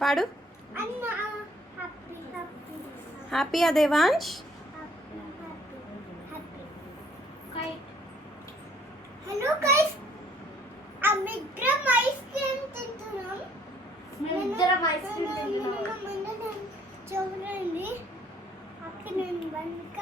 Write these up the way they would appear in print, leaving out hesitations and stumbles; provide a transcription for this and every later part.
పాడు. హ్యాపీయా Devansh? Hello guys, అమిగ్రం ఐస్ క్రీమ్ తింటున్నాం. చూడండి, అక్కడ నేను బంక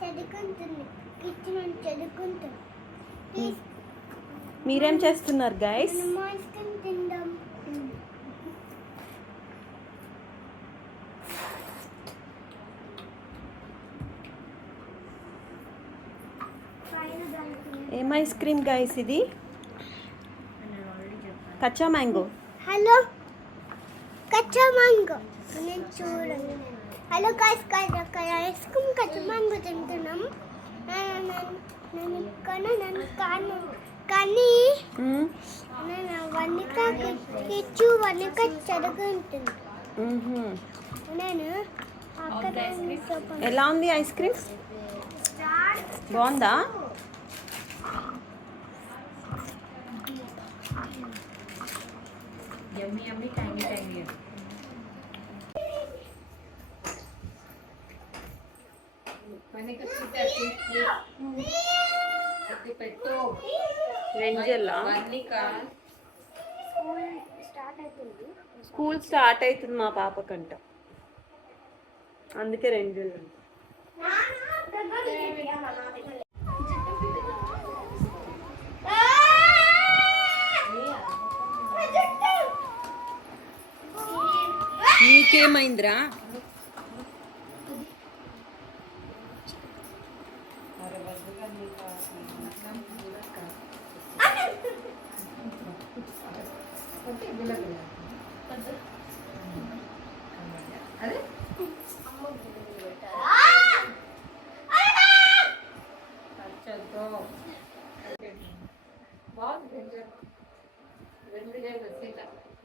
చదువుకుంటుంది, కిచెన్ చదువుకుంటాను. మీరేం చేస్తున్నారు గైస్? ఐస్ క్రీమ్ తిందాం. ఏం ఐస్ క్రీమ్ గైస్ ఇది? కచ్చా మ్యాంగో. హలో, కచ్చా మ్యాంగో. నేను చూడండి. హలో గైస్, ఐస్ క్రీమ్ కచ్చా మ్యాంగో తింటున్నాం. నేను కానీ నేను వనిక చదువుకుంటుంది. నేను అక్కడ ఎలా ఉంది ఐస్ క్రీమ్? బాగుందా? యమ్మీ ట్యాంగీ పెట్టు. రెంజల్లా స్కూల్ స్టార్ట్ అవుతుంది మా పాపకంట, అందుకే రెంజల్ అంట. నీకేమైందిరా?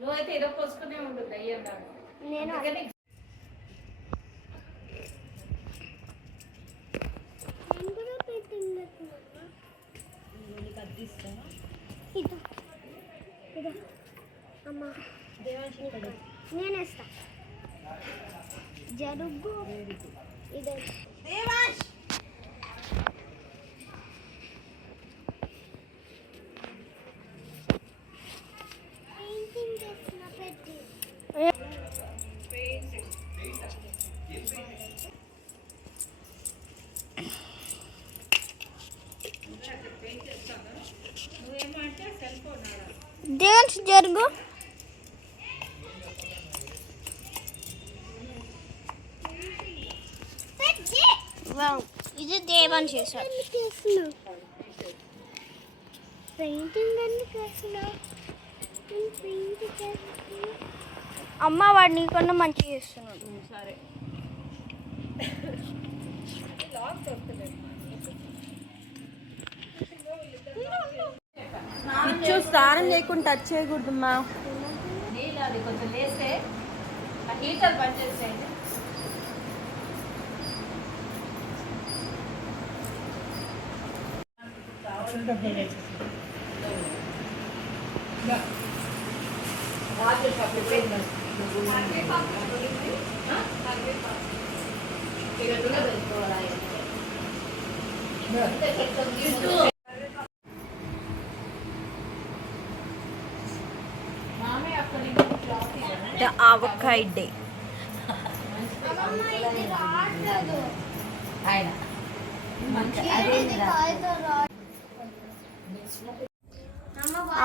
నువ్వైతే ఏదో పోసుకునే ఉంటుంది అయ్యా. నేను నేనేస్తా. జరుగు ఇదే దేవాష్. పెయింటింగ్ చేస్తున్నా పెట్టి. డాన్స్ జరుగు. ఇది దేవన్ చేశాడు. అమ్మ వాడు నీకన్నా మంచిగా చేస్తున్నాడు. సరే, ఇచ్చు స్నానం చేయకుండా టచ్ చేయకూడదమ్మా. నీళ్ళు అది కొంచెం లేస్తే ఆ హీటర్ బంద్ చేసేయండి. The avocado day.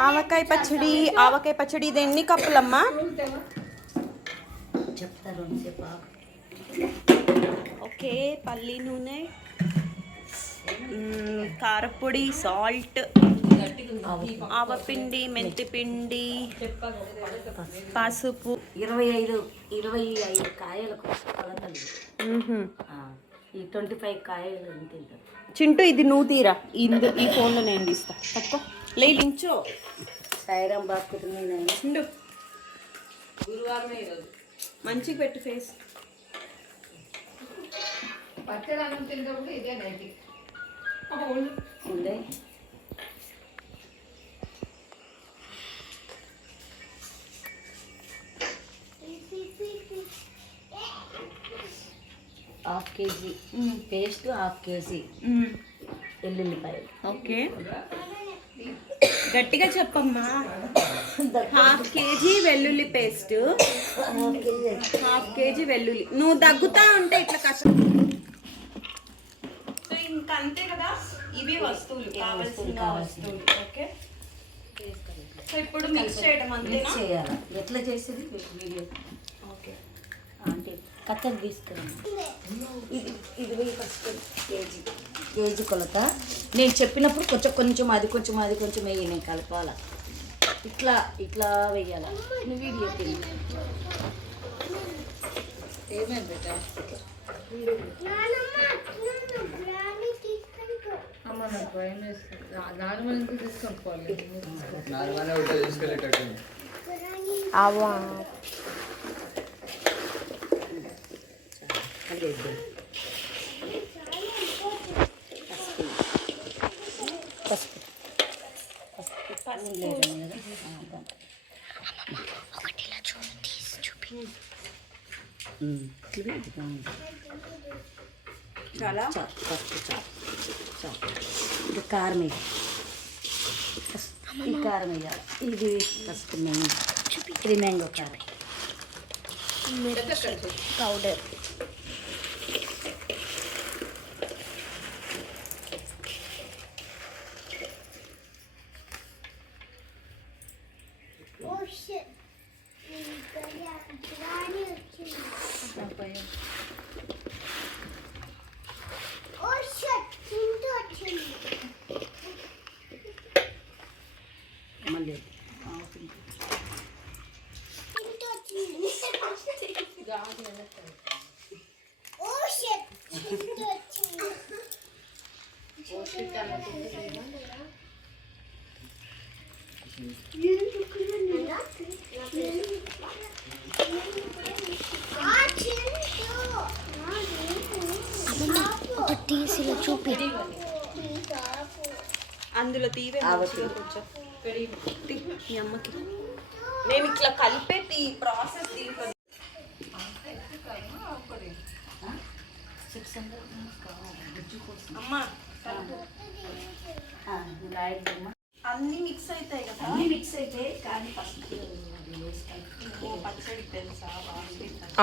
ఆవకాయ పచ్చడి ఇది ఎన్ని కప్పులమ్మా? ఓకే, పల్లి నూనె, కారపొడి, సాల్ట్, ఆవపిండి, మెంతిపిండి, పసుపు. 25 కాయలకు కొలతలు. ఈ 25 కాయలు తింటారు. చింటూ ఇది నువ్వు తీరా, ఈ ఫోన్లో నేను తీస్తా. తక్కువ లేచో సాయిరాం బాస్కెట్ మీద చిండు గురువారమే ఈరోజు. మంచిగా పెట్టు ఫేస్. పచ్చడి అన్నం తింటే ఇదే నైట్ ఉండే. Half KG paste, half KG వెల్లుల్లిపాయలు. ఓకే, గట్టిగా చెప్పమ్మా. హాఫ్ కేజీ వెల్లుల్లి పేస్ట్, హాఫ్ కేజీ వెల్లుల్లి. నువ్వు దగ్గుతా ఉంటే ఇట్లా కష్టం. సో ఇంకా అంతే కదా, ఇవి వస్తువులు కావాల్సిన వస్తువులు. ఓకే, సో ఇప్పుడు మిక్స్ చేయడం అంతేనా? మిక్స్ చేయాలి. ఎట్లా చేసేది వీడియో. ఓకే, అంటే కత్తెర తీసుకున్నాను. ఇది ఫస్ట్ కేజీ కొలత. నేను చెప్పినప్పుడు కొంచెం అది కొంచెం వేయి. నేను కలపాల. ఇట్లా వేయాల. నువ్వు వీడియో ఏమైంది? అవా చాలా ఇది కారం వేయాలి. ఈ కారం వేయాలి. ఇది ఫస్ట్ మ్యాంగో. ఇది మ్యాంగో కారం పౌడర్. మళ్ళీ తీసిలో చూపి. అందులో తీవే మంచిగా కొంచెం తీ, మీ అమ్మకి. నేను ఇట్లా కలిపే ప్రాసెస్ దీంట్లో. అమ్మా అన్ని మిక్స్ అవుతాయి కదా. అన్నీ మిక్స్ అయితే కానీ ఫస్ట్ పచ్చడి తెలుసా?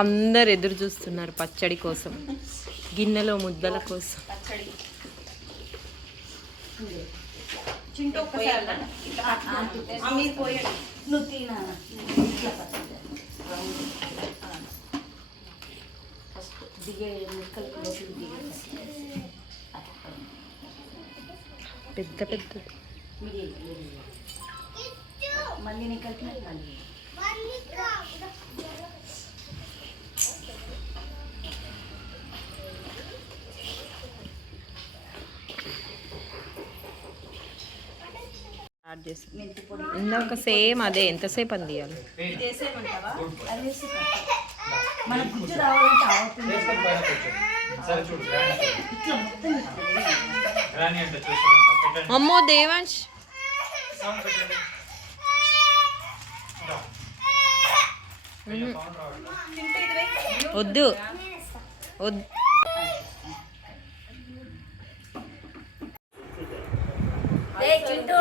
అందరు ఎదురు చూస్తున్నారు పచ్చడి కోసం, గిన్నెలో ముద్దల కోసం. పచ్చడి చింటూ పోయాలా? మీరు పోయండి. నువ్వు తినా ఇట్లా పచ్చడి ఫస్ట్ దిగే ముక్కలు లోపలికి దిగే పెద్ద పెద్ద మళ్ళీ నేను కలిపినట్టు మళ్ళీ స్టార్ట్ చేసి మెంతి పొడి ఇందాక సేమ్ అదే. ఎంతసేపు అని తీయాలి? చేసేయమంటావా? అది వేసి మన గుజ్జు రావాలంటే అవుతుంది. ఇట్లా మొత్తం అమ్మో దేవాంశ్, వద్దు వద్దు. చింటూ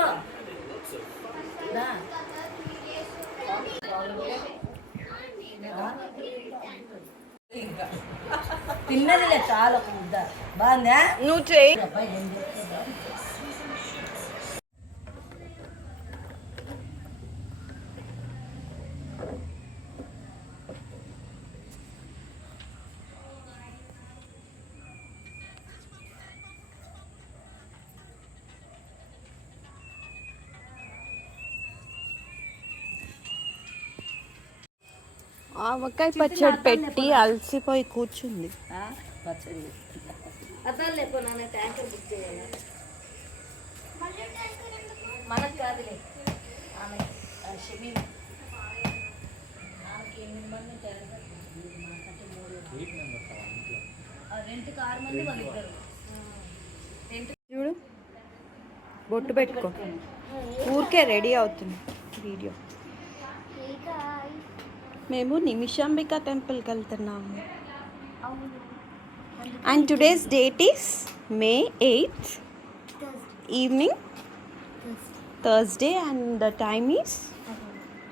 తిన్నదిలే చాలా ముద్ద బాగుందా? నువ్వు చేయి. ఆవకాయ పచ్చడి పెట్టి అలసిపోయి కూర్చుంది. పచ్చడి అర్థం లేపో నాన్న. ట్యాంకర్ బుక్ చేయాలి. మనకు కాదులే, ఆమె షమీ ఆమెకి 8 మంది ట్యాంకర్ మాకంటే 3 రెంట్కి 6 మంది వాళ్ళిద్దరు. చూడు, బొట్టు పెట్టుకో. ఊరికే రెడీ అవుతుంది వీడియో. మేము నిమిషాంబిక టెంపుల్కి వెళ్తున్నాము. And today's date is May 8th evening, Thursday, and the time is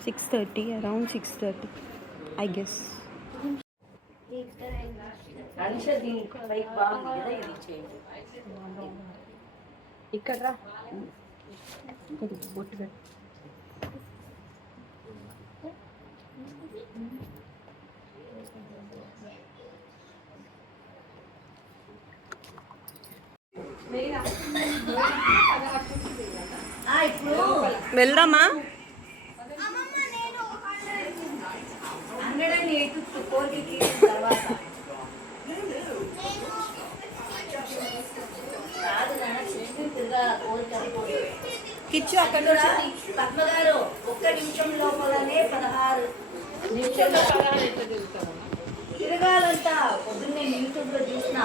6:30, around 6:30, I guess. ఇక్కడ రా. వెళ్దామా? కిచ్చు అక్కడ పద్మగారు ఒక్క నిమిషం లోపలనే 16 నిమిషాలు తిరగాలంట. పొద్దున్నే యూట్యూబ్ లో చూసిన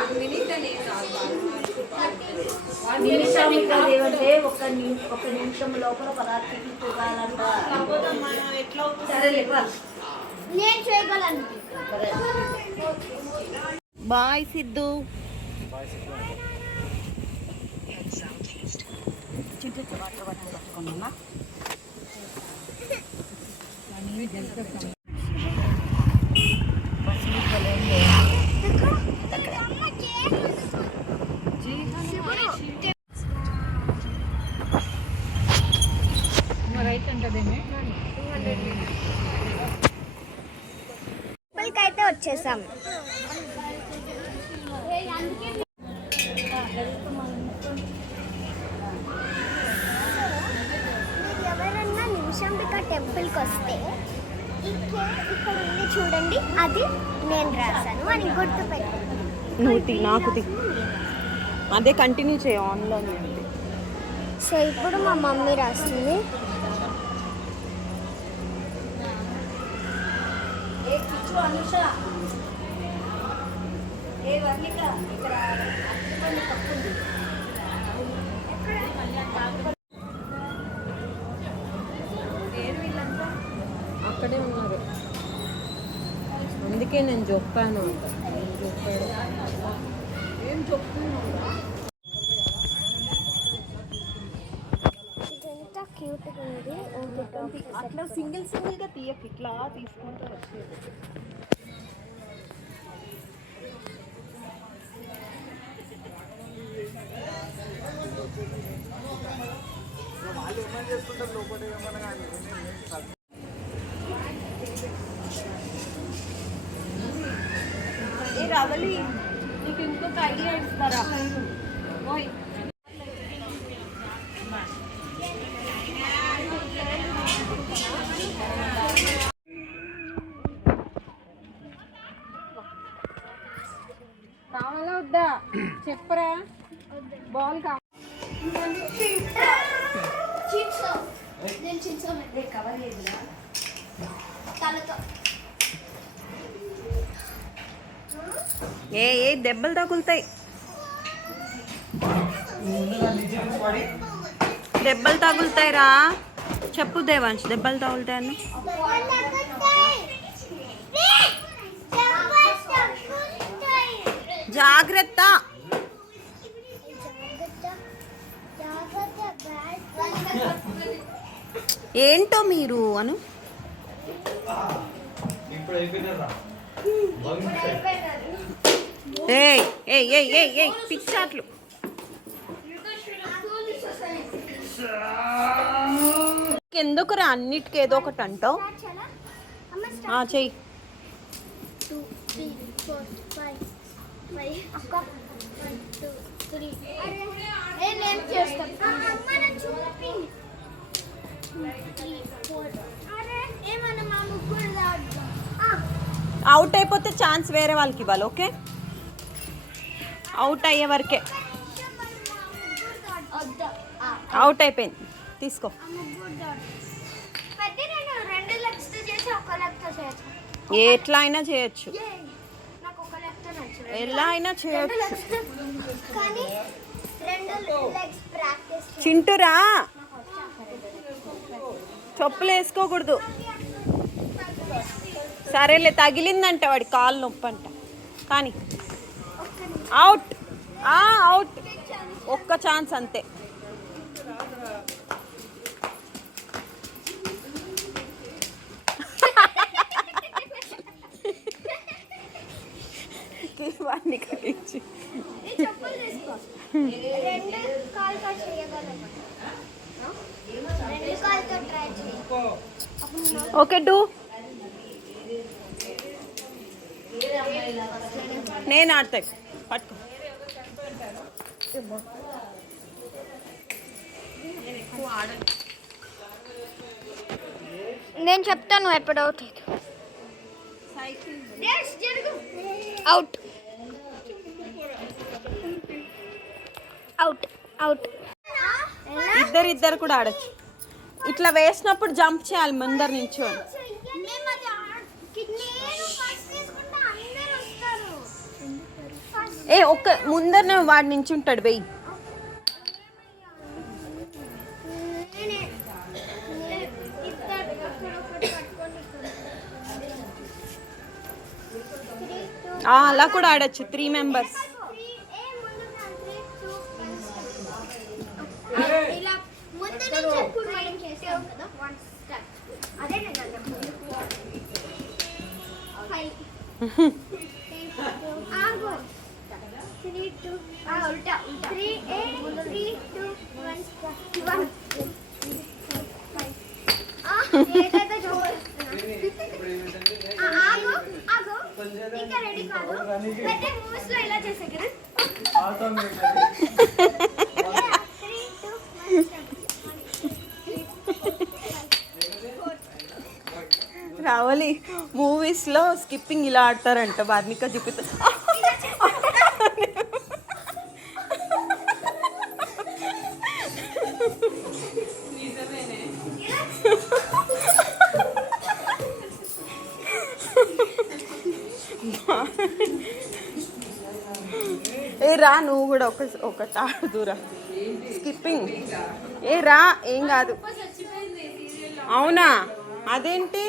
నిమిషం ఏమంటే ఒక్క నిమిషం లోపల 16 టికెట్ తిరగాలంట. సరేలే నేను చేయగలను. బాయ్ సిద్ధు. అయితే వచ్చేసాం. మీరు ఎవరన్నా నిమిషాంబిక టెంపుల్కి వస్తే ఇక్కడ ఉంది చూడండి, అది నేను రాశాను అని గుర్తు పెట్టుకోండి. నాకు అదే కంటిన్యూ చేయ ఆన్లైన్. సో ఇప్పుడు మా మమ్మీ రాస్తుంది. అనుష ఏ వర్ణిక ఇక్కడ తప్పుంది. అక్కడే ఉన్నారు, అందుకే నేను చెప్పాను. ఏం చెప్తున్నావు? ఇదంతా క్యూట్గా ఉంది. అట్లా సింగిల్ గా తీయకు, ఇట్లా తీసుకుంటూ వచ్చేది. ఏ రవలి, నీకు ఇంకొక ఐడియా ఇస్తారా? ఓయ్ కావాలా వద్దా చెప్పరా? బాల్ కావాలి. ఏ దెబ్బలు తగులుతాయి, దెబ్బలు తగులుతాయిరా. చెప్పు దేవాంశ్, దెబ్బలు తగులుతాయని. జాగ్రత్త. ఏంటో మీరు అను. పిచ్చాట్లు. ఎందుకురా అన్నిటికీ ఏదో ఒకటి అంటావు? చెయ్యి. 2 3 4 5 అక్క 1 2 3. నేను చేస్తాను. అమ్మ నాకు చూపి. 3 4. అరే ఏమన్నా మా ముగ్గురు దాడుతాం. అవుట్ అయిపోతే ఛాన్స్ వేరే వాళ్ళకి ఇవ్వాలి. ఓకే, అవుట్ అయ్యే వరకే. అవుట్ అయిపోయింది, తీసుకో. ఎట్లా అయినా చేయొచ్చు, ఎలా అయినా చేయొచ్చు. చింటురా, చెప్పులు వేసుకోకూడదు. సరేలే, తగిలిందంట వాడి కాలు నొప్పి అంట. కానీ అవుట్ అవుట్, ఒక్క ఛాన్స్ అంతే. వాడిని కట్టించి ఓకే డూ. నేను ఆడతా, పట్టుకో. నేను చెప్తాను ఎప్పుడు అవుట్ అవుట్ అవుట్ అవుట్. ఇద్దరు కూడా ఆడచ్చు. ఇట్లా వేసినప్పుడు జంప్ చేయాలి ముందర నించోని. ఒక్క ముందర వాడు నించుంటాడు, వెయ్యి. అలా కూడా ఆడచ్చు, 3 మెంబర్స్. రావాలి మూవీస్ లో స్కిప్పింగ్ ఇలా ఆడతారంట. వార్నిక చూపిస్తా. రా నువ్వు కూడా ఒకటి ఆడుదురా స్కిప్పింగ్. రా, ఏం కాదు. అవునా, అదేంటి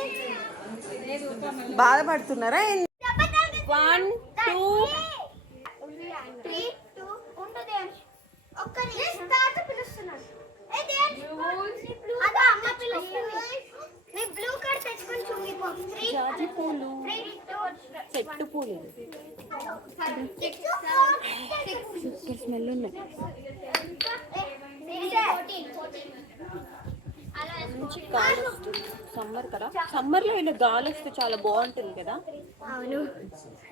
బాధపడుతున్నారా? 1 2 చెట్టు పూలు స్మెల్ ఉన్నాయి. మంచి గాలి వస్తుంది. సమ్మర్ కదా, సమ్మర్ లో ఇలా గాలి వస్తే చాలా బాగుంటుంది కదా. అవును,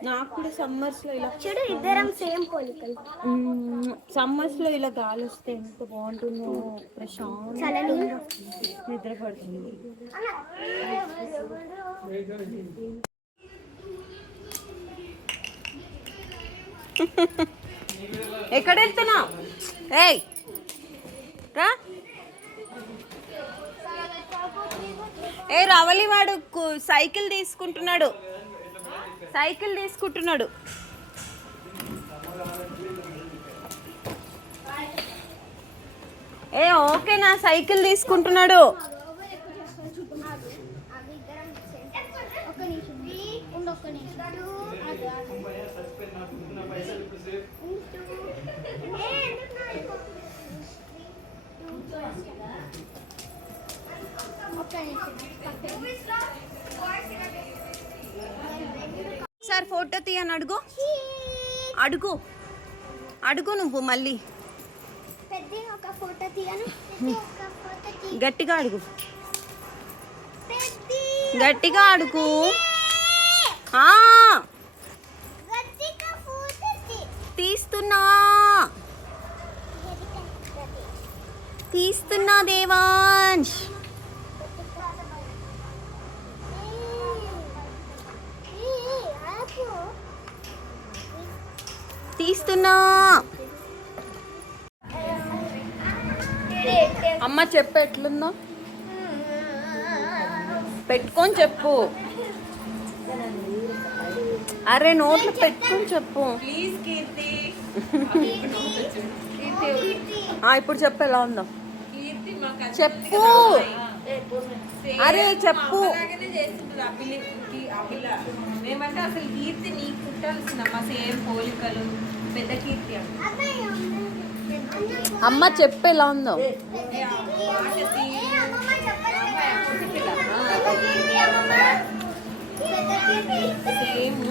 నాకు కూడా సమ్మర్స్ లో ఇలా చూడు ఇద్దరం సేమ్ పోలికలు. సమ్మర్స్ లో ఇలా గాలి వస్తే ఎంత బాగుంటుందో, ప్రశాంతంగా నిద్ర పడుతుంది. ఎక్కడ వెళ్తున్నావు? ఏయ్ రా. రవలి వాడు సైకిల్ తీసుకుంటున్నాడు. ఓకేనా? సైకిల్ తీసుకుంటున్నాడు. సార్ ఫోటో తీయని అడుగు నువ్వు మళ్ళీ గట్టిగా అడుగు. తీస్తున్నా దేవాంశ్. తీస్తున్నా. అమ్మ చెప్పు ఎట్లుందో, పెట్టుకొని చెప్పు. అరే నోట్లో పెట్టుకొని చెప్పు. ఇప్పుడు చెప్పు ఎలా ఉందో చెప్పు. అరే చెప్పు. మేమంటే అసలు కీర్తి నీకు పుట్టాల్సిందమ్మా, సేమ్ పోలికలు. పెద్ద కీర్తి అంట. అమ్మ చెప్పు ఎలా ఉందో. సేమ్